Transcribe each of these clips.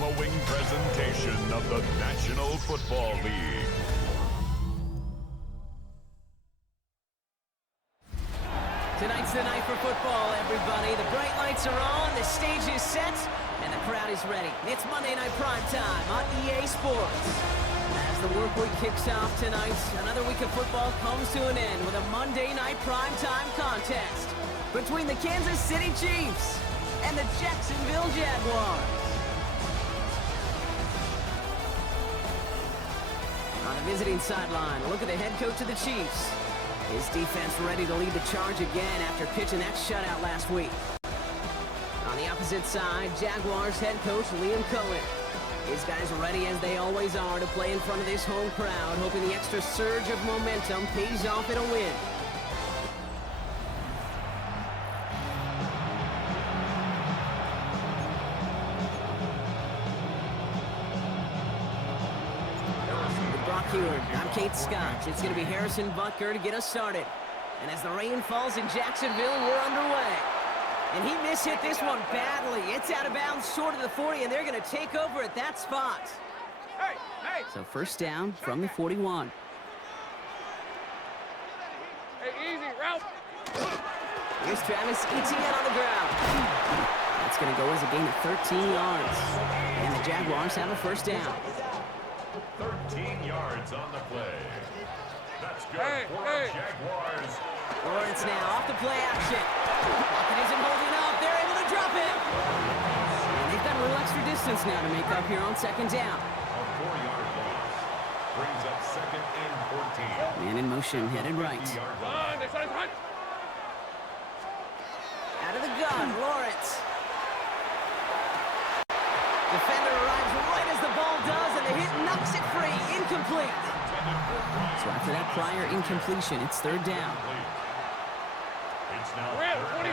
mind-blowing presentation of the National Football League. Tonight's the night for football, everybody. The bright lights are on, the stage is set, and the crowd is ready. It's Monday Night Prime Time on EA Sports. As the work week kicks off tonight, another week of football comes to an end with a Monday Night Prime Time contest between the Kansas City Chiefs and the Jacksonville Jaguars. On the visiting sideline, look at the head coach of the Chiefs. His defense ready to lead the charge again after pitching that shutout last week. On the opposite side, Jaguars head coach Liam Cohen. His guys ready as they always are to play in front of this home crowd, hoping the extra surge of momentum pays off in a win. I'm Kate Scott. It's going to be Harrison Butker to get us started. And as the rain falls in Jacksonville, we're underway. And he mishit this one badly. It's out of bounds short of the 40, and they're going to take over at that spot. So first down from the 41. Hey, easy, Ralph. Here's Travis Etienne on the ground. That's going to go as a gain of 13 yards. And the Jaguars have a first down. 13 yards on the play. That's good for the Jaguars. Lawrence now off the play action. Pocket isn't holding up. They're able to drop it. And they've got a little extra distance now to make up here on second down. A 4-yard loss brings up second and 14. Man in motion, headed right. Out of the gun, Lawrence. Defender arrives right as the ball does, and the hit knocks it free. Incomplete. So after that prior incompletion, it's third down. It's now 14.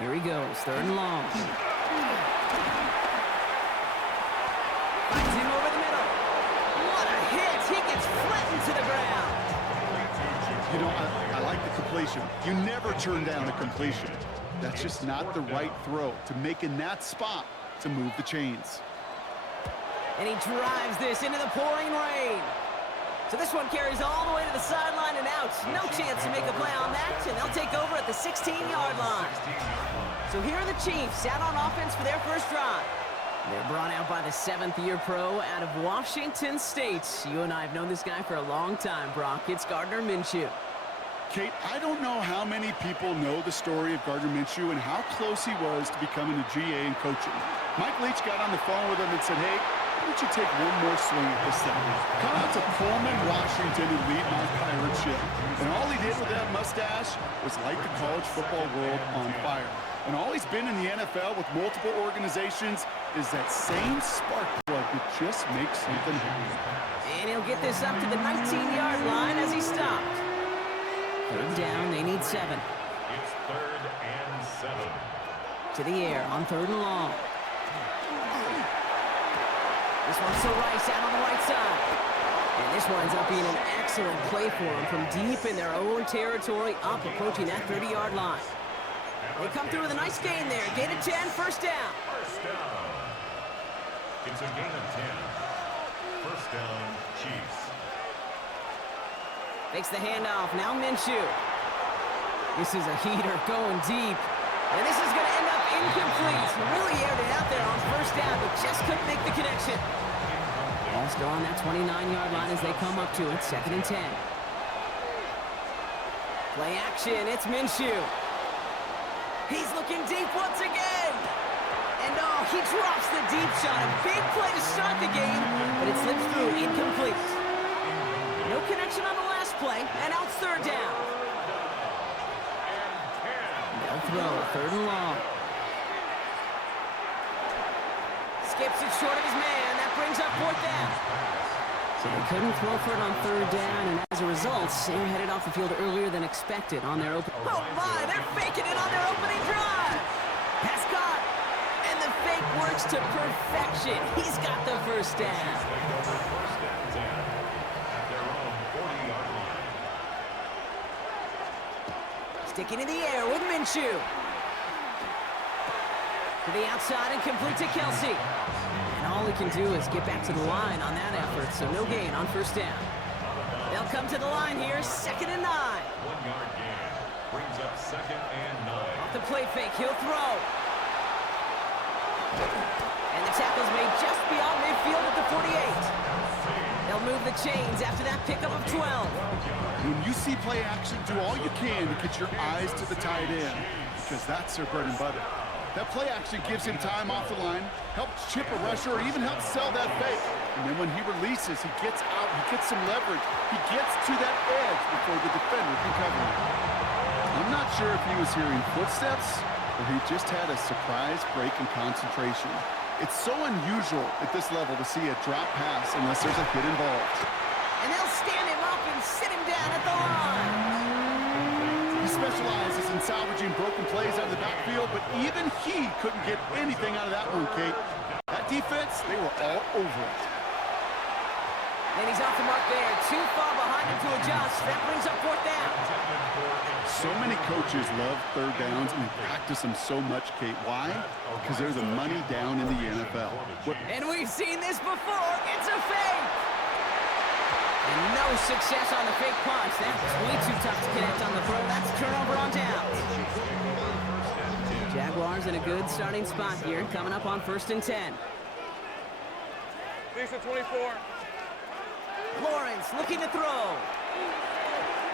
Here he goes, third and long. Finds him over the middle. What a hit! He gets flattened to the ground. You know, I like the completion. You never turn down a completion. That's just not the right throw to make in that spot to move the chains. And he drives this into the pouring rain. So this one carries all the way to the sideline and out. No chance to make a play on that, and they'll take over at the 16-yard line. So here are the Chiefs out on offense for their first drive. They're brought out by the seventh-year pro out of Washington State. You and I have known this guy for a long time, Brock. It's Gardner Minshew. Kate, I don't know how many people know the story of Gardner Minshew and how close he was to becoming a GA and coaching. Mike Leach got on the phone with him and said, hey, why don't you take one more swing at this thing? Come out to Pullman, Washington, and lead my pirate ship. And all he did with that mustache was light the college football world on fire. And all he's been in the NFL with multiple organizations is that same spark plug that just makes something happen. And he'll get this up to the 19-yard line as he stopped. Third down, they need 7. It's third and 7. To the air on third and long. This one's to Rice out on the right side. And this winds up being an excellent play for them from deep in their own territory, up approaching that 30-yard line. They come through with a nice gain there. Gain of 10, first down. First down. It's a gain of 10. First down, Chiefs. Makes the handoff, now Minshew. This is a heater going deep. And this is going to end up incomplete. Really aired it out there on first down, but just couldn't make the connection. Ball still on that 29-yard line as they come up to it, second and 10. Play action, it's Minshew. He's looking deep once again. And oh, he drops the deep shot. A big play to start the game, but it slips through incomplete. No connection on the last play, and out third down. They'll throw, third and long. Skips it short of his man. That brings up fourth down. So they couldn't throw for it on third down, and as a result, they're headed off the field earlier than expected on their open. Oh my, they're faking it on their opening drive. Pass caught, and the fake works to perfection. He's got the first down. Sticking in the air with Minshew. To the outside and complete to Kelsey. And all he can do is get back to the line on that effort, so no gain on first down. They'll come to the line here, 2nd and 9. 1-yard gain brings up 2nd and 9. Off the play fake, he'll throw. And the tackle's made just beyond midfield at the 48. They'll move the chains after that pickup of 12. When you see play action, do all you can to get your eyes to the tight end, because that's their bread and butter. That play action gives him time off the line, helps chip a rusher, or even helps sell that fake. And then when he releases, he gets out, he gets some leverage. He gets to that edge before the defender can cover him. I'm not sure if he was hearing footsteps or he just had a surprise break in concentration. It's so unusual at this level to see a drop pass unless there's a hit involved. And they'll stand him up and sit him down at the line. He specializes in salvaging broken plays out of the backfield, but even he couldn't get anything out of that one, Kate. That defense, they were all over it. And he's off the mark there. Too far behind him to adjust. That brings up 4th down. So many coaches love third downs and they practice them so much, Kate. Why? Because they're the money down in the NFL. And we've seen this before. It's a fake. And no success on the fake punch. That was way too tough to connect on the throw. That's turnover on downs. Jaguars in a good starting spot here, coming up on 1st and 10. Decent 24. Lawrence looking to throw.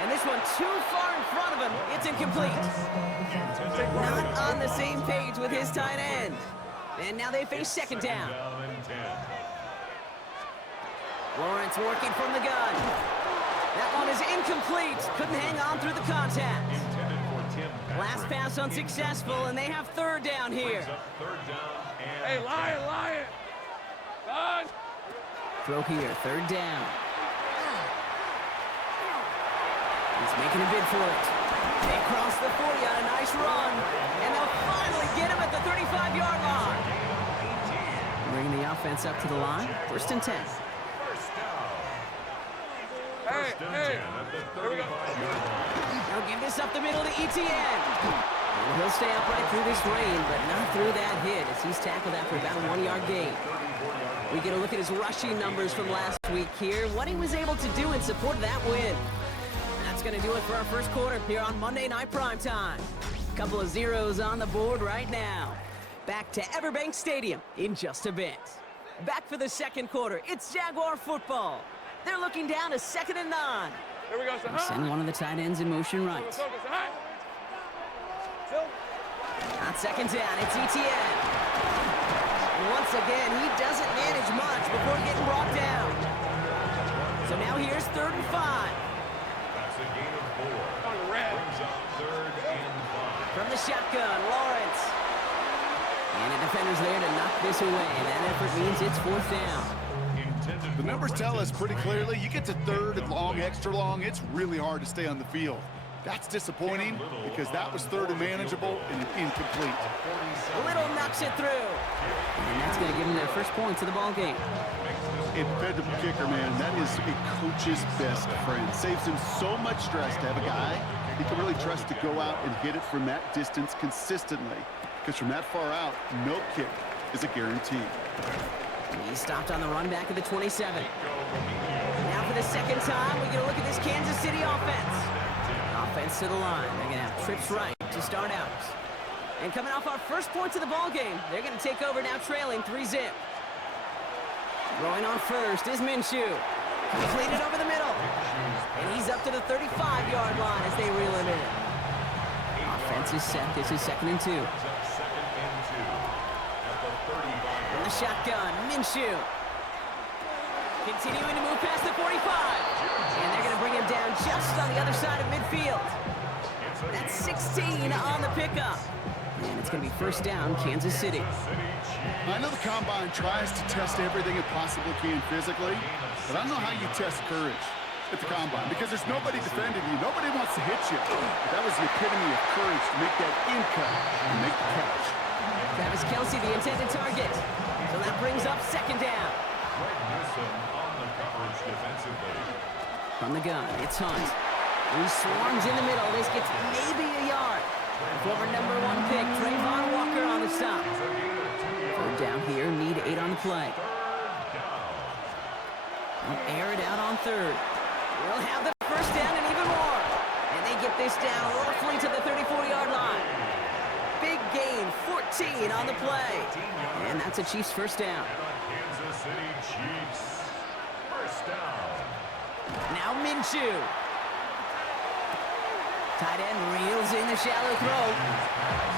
And this one too far in front of him. It's incomplete. Not on the same page with his tight end. And now they face 2nd down. Lawrence working from the gun. That one is incomplete. Couldn't hang on through the contact. Last pass unsuccessful, and they have 3rd down here. Hey, Lion! Done! Throw here, 3rd down. He's making a bid for it. They cross the 40 on a nice run, and they'll finally get him at the 35-yard line. Bringing the offense up to the line, 1st and 10. Hey, here we go. Now give this up the middle to Etienne. And he'll stay upright through this rain, but not through that hit as he's tackled after about a 1-yard gain. We get a look at his rushing numbers from last week here, what he was able to do in support of that win. That's going to do it for our first quarter here on Monday Night Primetime. Couple of zeros on the board right now. Back to Everbank Stadium in just a bit. Back for the 2nd quarter, it's Jaguar football. They're looking down to 2nd and 9. Here we go. Send one of the tight ends in motion right. On 2nd down, it's Etienne. And once again, he doesn't manage much before getting brought down. So now here's 3rd and 5. That's a gain of 4. Brings up 3rd and 5. From the shotgun, Lawrence. And the defender's there to knock this away. That effort means it's 4th down. The numbers tell us pretty clearly, you get to 3rd and long, extra long, it's really hard to stay on the field. That's disappointing because that was 3rd and manageable and incomplete. Little knocks it through. And that's going to give them their first points of the ball game. Dependable kicker, man. That is a coach's best friend. Saves him so much stress to have a guy he can really trust to go out and hit it from that distance consistently. Because from that far out, no kick is a guarantee. He stopped on the run back of the 27. Now for the 2nd time, we get a look at this Kansas City offense. Offense to the line. They're going to have trips right to start out. And coming off our first points of the ball game, they're going to take over now trailing 3-zip. Throwing on first is Minshew. Completed over the middle. And he's up to the 35-yard line as they reel him in. Offense is set. This is 2nd and 2. From the shotgun, Minshew. Continuing to move past the 45. And they're going to bring him down just on the other side of midfield. That's 16 on the pickup. And it's going to be 1st down, Kansas City. I know the Combine tries to test everything it possibly can physically, but I don't know how you test courage at the Combine because there's nobody defending you. Nobody wants to hit you. But that was the epitome of courage to make that in-cut and make the catch. Travis Kelce, the intended target. So that brings up 2nd down. On the coverage defensively. From the gun, it's Hunt. He swarms in the middle. This gets maybe a yard. Former #1 pick, Trayvon Walker on the stop. Third down here, need 8 on the play. They'll air it out on third. We'll have the first down and even more. And they get this down roughly to the 34-yard line. Big gain, 14 on the play. And that's a Chiefs first down. Kansas City Chiefs. First down. Now Minshew. Tight end reels in the shallow throw.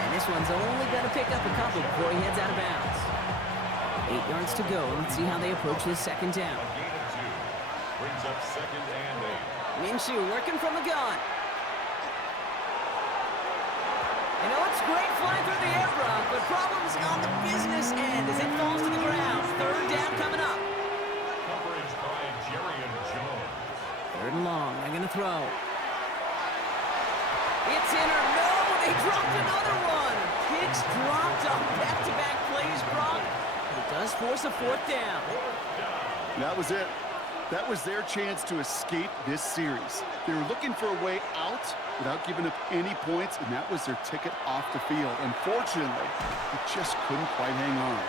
And this one's only going to pick up a couple before he heads out of bounds. 8 yards to go. Let's see how they approach this second down. A gain of 2. Brings up second and 8. Minshew working from the gun. You know, it's great flying through the air, Brock, but problems on the business end as it falls to the ground. Third down coming up. Coverage by Jerry and Jones. Third and long. They're going to throw. It's in or no. They dropped another one. Picks dropped on back-to-back plays, Brock. It does force a fourth down. That was it. That was their chance to escape this series. They were looking for a way out without giving up any points, and that was their ticket off the field. Unfortunately, they just couldn't quite hang on.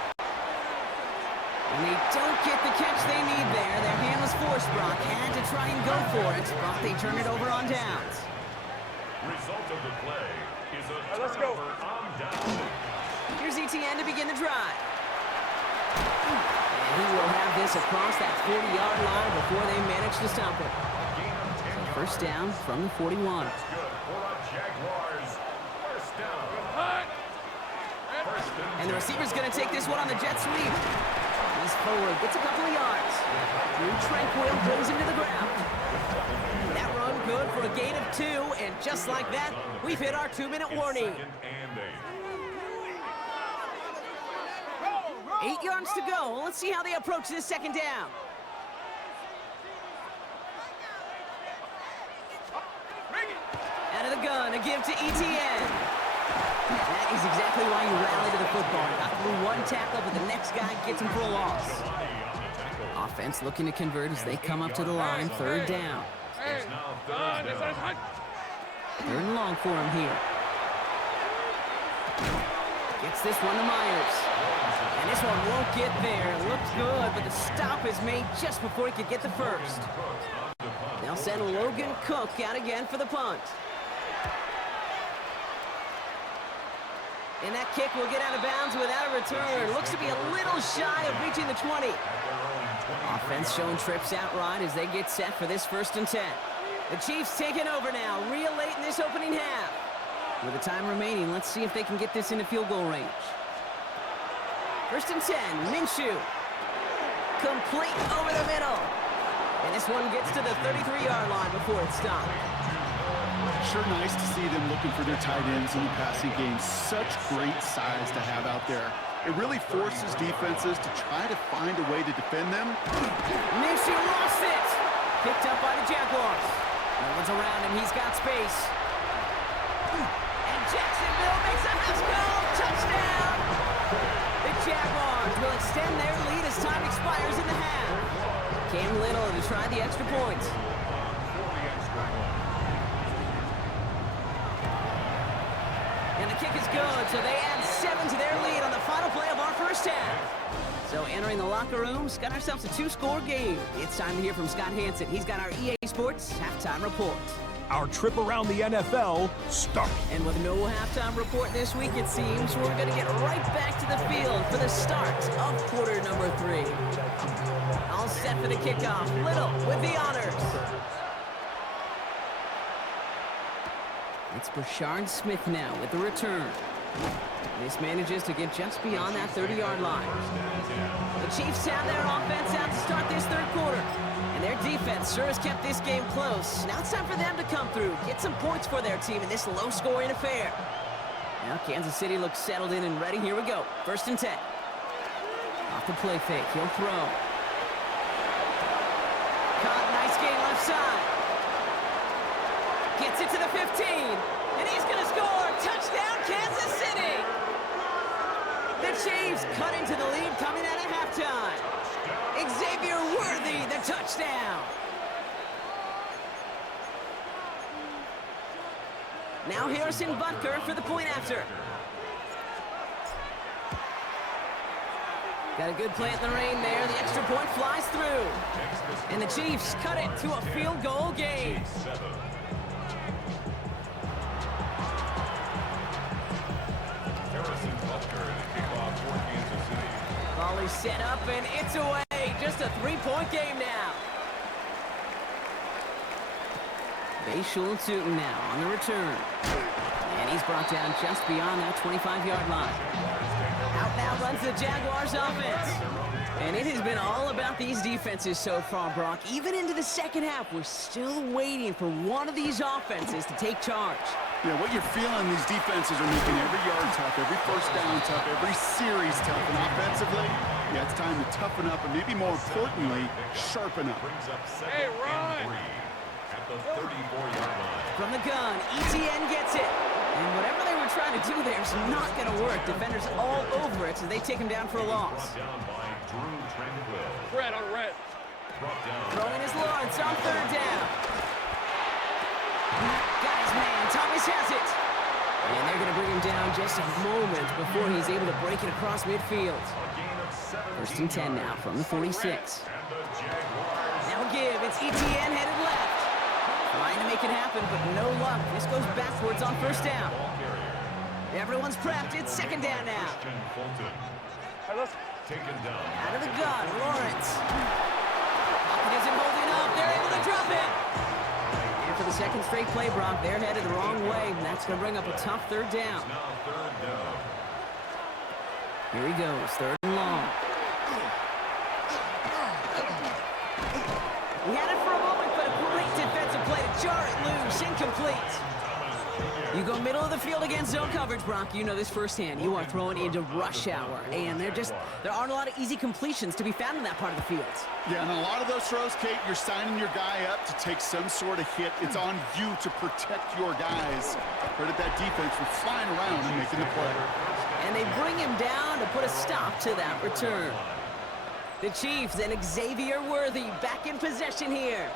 And they don't get the catch they need there. Their hand was forced, Brock. Had to try and go for it, but they turn it over on downs. Result of the play is a Let's go. turnover on down. Here's ETN to begin the drive. And he will have this across that 40-yard line before they manage to stop it. Gain of 10 yards. First down from the 41. That's good for a Jaguars. First down. Hut. First And the receiver's going to take this one on the jet sweep. He's forward, gets a couple of yards. Drew Tranquil brings him to the ground. That run good for a gain of 2, and just like that, we've hit our 2-minute warning. Second and 8. 8 yards to go. Let's see how they approach this second down. Out of the gun, a give to ETN. That is exactly why you rally to the football. Got through one tackle, but the next guy gets him for a loss. Offense looking to convert as they come up to the line. Third down. Hey, Don, this is hot. Third and long for him here. Gets this one to Myers. And this one won't get there. Looked good, but the stop is made just before he could get the first. They'll send Logan Cook out again for the punt. And that kick will get out of bounds without a return. Looks to be a little shy of reaching the 20. Offense showing trips out right as they get set for this 1st and 10. The Chiefs taking over now, real late in this opening half. With the time remaining, let's see if they can get this into field goal range. 1st and 10, Minshew. Complete over the middle. And this one gets to the 33-yard line before it's stopped. Sure nice to see them looking for their tight ends in the passing game. Such great size to have out there. It really forces defenses to try to find a way to defend them. Minshew lost it. Picked up by the Jaguars. No one's around him. He's got space. And Jacksonville makes a house call. Touchdown. The Jaguars will extend their lead as time expires in the half. Cam Little to try the extra point. And the kick is good, so they add 7 to their lead on the final play of our first half. So entering the locker room, got ourselves a 2-score game. It's time to hear from Scott Hansen. He's got our EA Sports halftime report. Our trip around the NFL starts. And with no halftime report this week, it seems we're going to get right back to the field for the start of quarter number 3. All set for the kickoff. Little with the honors. It's Brashard Smith now with the return. This manages to get just beyond that 30-yard line. The Chiefs have their offense out to start this third quarter. And their defense sure has kept this game close. Now it's time for them to come through, get some points for their team in this low-scoring affair. Now Kansas City looks settled in and ready. Here we go. 1st and 10. Off the play fake. He'll throw. Caught. Nice gain left side. Gets it to the 15. And he's going to score. Touchdown, Kansas City. The Chiefs cut into the lead coming out of halftime. Xavier Worthy, the touchdown. Now Harrison Butker for the point after. Got a good plant in the rain there. The extra point flies through. And the Chiefs cut it to a field goal game. Harrison Butker to kick off for Kansas City. Volley set up and it's away. Just a 3-point game now. Bayshul Tootin now on the return. And he's brought down just beyond that 25-yard line. Out now runs the Jaguars offense. And it has been all about these defenses so far, Brock. Even into the second half, we're still waiting for one of these offenses to take charge. Yeah, what you're feeling, these defenses are making every yard tough, every first down tough, every series tough. And offensively, yeah, it's time to toughen up and maybe more importantly, sharpen up. Brings up second and 3 at the 34-yard line. From the gun, ETN gets it. And whatever they were trying to do there is not going to work. Defenders all over it as they take him down for a loss. Brought down by Drew Tranquil. Red on red. Brought down. Throwing his Lawrence on third down. Got his man. Thomas has it. And they're going to bring him down just a moment before he's able to break it across midfield. A gain of 17 First and 10 now from the 46. And the Jaguars. Now give. It's ETN headed left. Trying to make it happen, but no luck. This goes backwards on first down. Ball carrier. Everyone's prepped. It's second down now. Christian Fulton. Hey, let's Taken down. Out of the gun, Lawrence. Pocket isn't holding up. They're able to drop it. And for the second straight play, Brock, they're headed the wrong way. And that's going to bring up a tough third down. Now third down. Here he goes, third and long. We had it for a moment, but a great defensive play to jar it loose, incomplete. You go middle of the field against zone coverage, Brock. You know this firsthand. You are throwing into rush hour, and there aren't a lot of easy completions to be found in that part of the field. Yeah, and a lot of those throws, Kate, you're signing your guy up to take some sort of hit. It's on you to protect your guys. Credit that defense for flying around and making the play. And they bring him down to put a stop to that return. The Chiefs and Xavier Worthy back in possession here.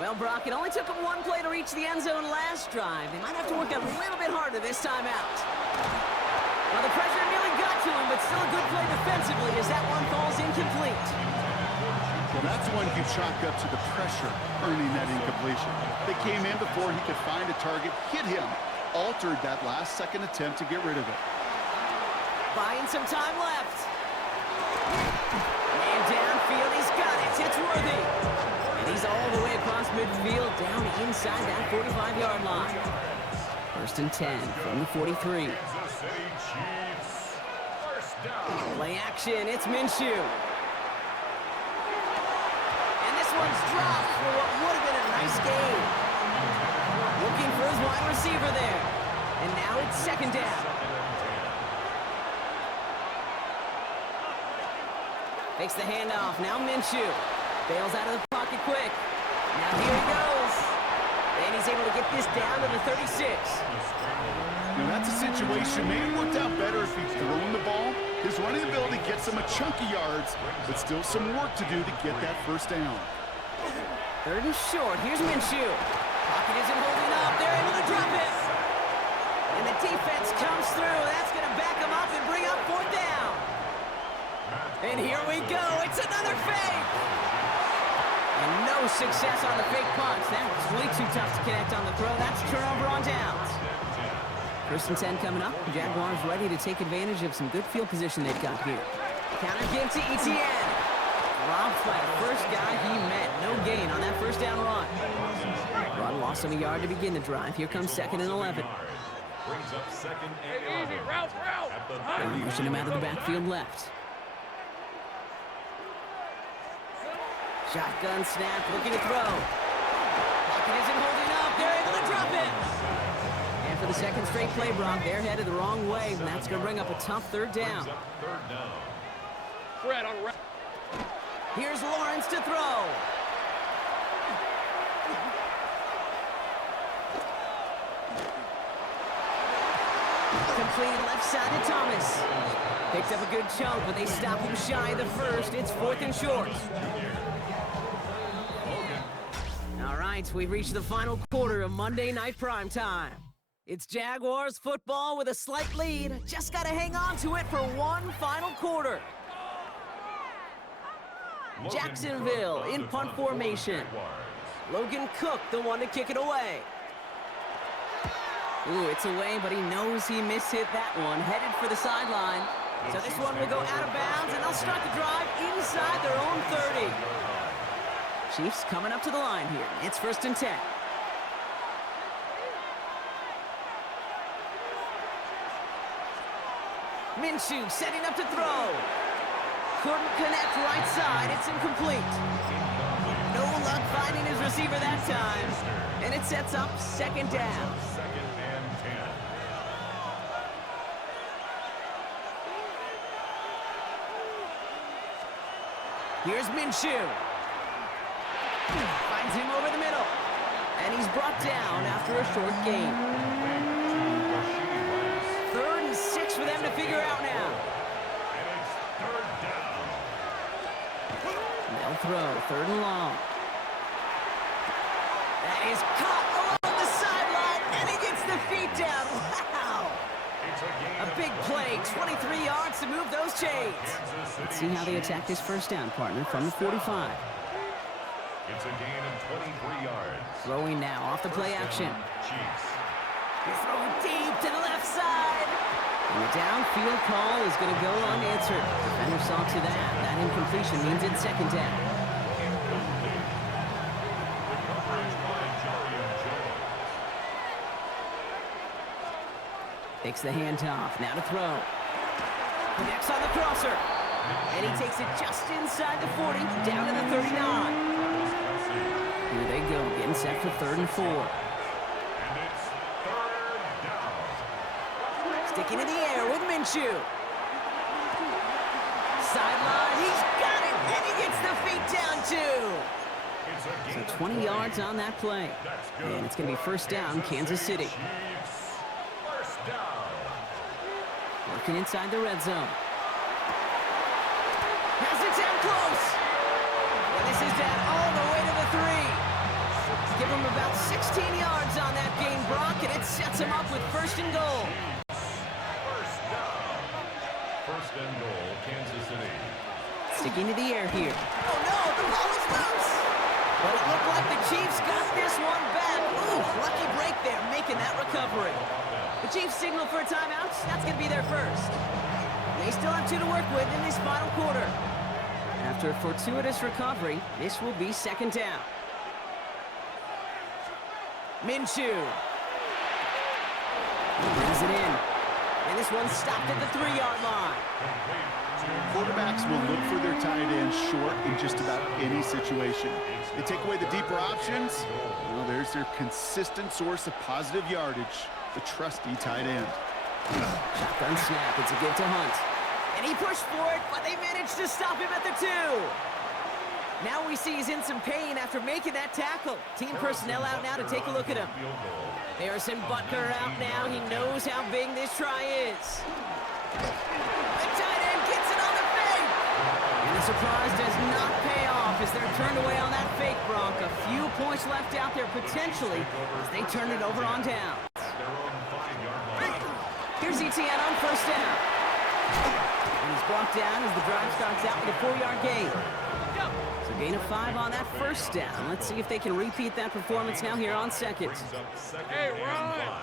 Well, Brock, it only took them one play to reach the end zone last drive. They might have to work a little bit harder this time out. Well, the pressure nearly got to him, but still a good play defensively as that one falls incomplete. Well, that's one you chalk up to the pressure earning that incompletion. They came in before he could find a target, hit him, altered that last-second attempt to get rid of it. Buying some time left. Man downfield, he's got it. It's Worthy. And he's all the way across midfield, down inside that 45-yard line. First and 10 from the 43. Kansas City Chiefs. First down. Play action, it's Minshew. And this one's dropped for what would have been a nice game. Looking for his wide receiver there. And now it's second down. Makes the handoff, now Minshew. Bails out of the pocket quick. Now here he goes. And he's able to get this down to the 36. Now that's a situation, maybe it worked out better if he'd thrown the ball. His running ability gets him a chunky yards, but still some work to do to get that first down. Third and short, here's Minshew. Pocket isn't holding up, they're able to drop it. And the defense comes through. That's going to back him up and bring up fourth down. And here we go, it's another fake. And no success on the fake punch. That was way too tough to connect on the throw. That's a turnover on downs. First and 10 coming up. Jaguars ready to take advantage of some good field position they've got here. Counter give to ETN. Robbed by the first guy he met. No gain on that first down run. Run lost him a yard to begin the drive. Here comes second and 11. Brings up second and Hey, easy. 11. Route. At the They're pushing him out of the backfield left. Shotgun snap, looking to throw. Pocket isn't holding up. They're able to drop it. And for the second straight play, Brock, they're headed the wrong way, and that's going to bring up a tough third down. Brings up third down. Red on red. Here's Lawrence to throw. Completed left side to Thomas. Picked up a good chunk, but they stop him shy of the first. It's fourth and short. All right, we've reached the final quarter of Monday Night Primetime. It's Jaguars football with a slight lead. Just got to hang on to it for one final quarter. Jacksonville in punt formation. Logan Cook, the one to kick it away. Ooh, it's away, but he knows he mishit that one. Headed for the sideline. So this one will go out of bounds, and they'll start the drive inside their own 30. Chiefs coming up to the line here. It's 1st and 10. Minshew setting up to throw. Couldn't connect right side. It's incomplete. No luck finding his receiver that time. And it sets up 2nd down. 2nd and 10. Here's Minshew. Finds him over the middle. And he's brought down after a short gain. 3rd and 6 for them to figure out now. And it's 3rd down. They'll throw, 3rd and long. That is caught along the sideline, and he gets the feet down. Wow! It's a gain A big play, 23 yards to move those chains. Let's see how they attack this 1st down, partner, from the 45. It's a gain of 23 yards. Throwing now off the play action. Chiefs. He's throwing deep to the left side. And the downfield call is going to go unanswered. Defender saw to that. That incompletion means it's 2nd down. Incomplete. The coverage by Jarian Jones. Takes the handoff. Now to throw. Connects on the crosser. And he takes it just inside the 40, down to the 39. Here they go, getting set for 3rd and 4. And it's 3rd down. Sticking in the air with Minshew. Sideline, he's got it, and he gets the feet down too. It's a gain So of 20 yards on that play. That's good. And it's going to be 1st down, Kansas City. Chiefs. 1st down. Working inside the red zone. Has it down close. And this is down all the way to the 3. Give him about 16 yards on that game, Brock, and it sets him up with 1st and goal. 1st down. 1st and goal, Kansas City. Sticking to the air here. Oh no, the ball is loose. But it looked like the Chiefs got this one back. Ooh, lucky break there, making that recovery. The Chiefs signal for a timeout. That's going to be their first. They still have 2 to work with in this final quarter. After a fortuitous recovery, this will be 2nd down. Minshew. Brings it in. And this one's stopped at the 3-yard line. Quarterbacks will look for their tight end short in just about any situation. They take away the deeper options. Well, there's their consistent source of positive yardage, the trusty tight end. Shotgun snap. It's a give to Hunt. And he pushed for it, but they managed to stop him at the 2. Now we see he's in some pain after making that tackle. Team personnel out now to take a look at him. Harrison Butker out now. He knows how big this try is. The tight end gets it on the fake. And the surprise does not pay off as they're turned away on that fake, Bronc. A few points left out there potentially as they turn it over on down. Here's Etienne on 1st down. And he's brought down as the drive starts out with a 4-yard gain. So gain of 5 on that 1st down. Let's see if they can repeat that performance now here on 2nd. Hey, Ryan!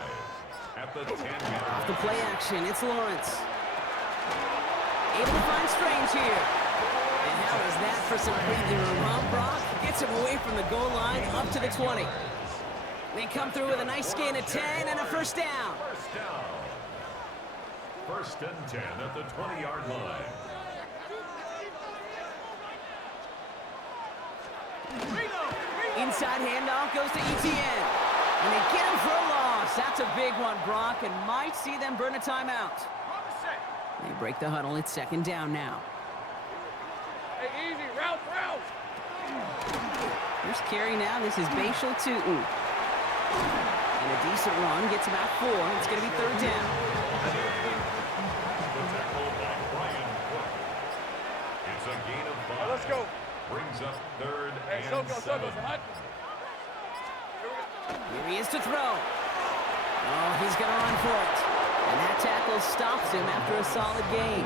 At the 10-yard. Off the play action, it's Lawrence. Able to find Strange here. And how is that for some breathing room, huh, Brock? Gets him away from the goal line up to the 20. They come through with a nice gain of 10 and a 1st down. 1st down. 1st and 10 at the 20-yard line. Inside handoff goes to Etienne. And they get him for a loss. That's a big one, Brock, and might see them burn a timeout. They break the huddle. It's 2nd down now. Hey, easy, route. Here's carry now. This is Bashal Tootin. And a decent run. Gets about 4. It's going to be 3rd down. The tackle by Brian Cook. It's a gain of 5. Hey, let's go. Brings up 3rd Hey, and so go, 7. Hunt. Here he is to throw. Oh, he's going to run for it. And that tackle stops him after a solid gain.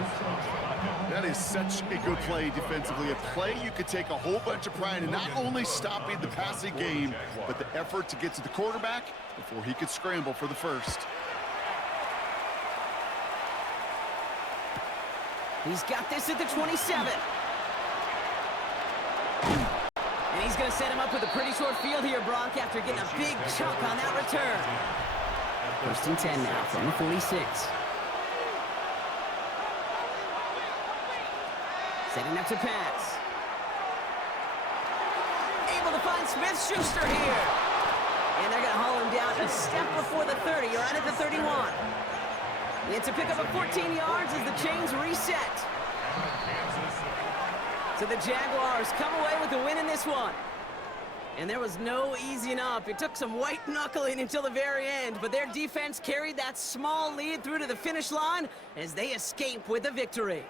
That is such a good play defensively. A play you could take a whole bunch of pride in not only stopping the passing game, but the effort to get to the quarterback before he could scramble for the first. He's got this at the 27. And he's going to set him up with a pretty short field here, Brock, after getting a big chunk on that return. 1st and 10 now from the 46. Setting up to pass. Able to find Smith-Schuster here. And they're going to haul him down a step before the 30. You're right at the 31. It's a pickup of 14 yards as the chains reset. So the Jaguars come away with the win in this one. And there was no easing up. It took some white knuckling until the very end, but their defense carried that small lead through to the finish line as they escape with the victory.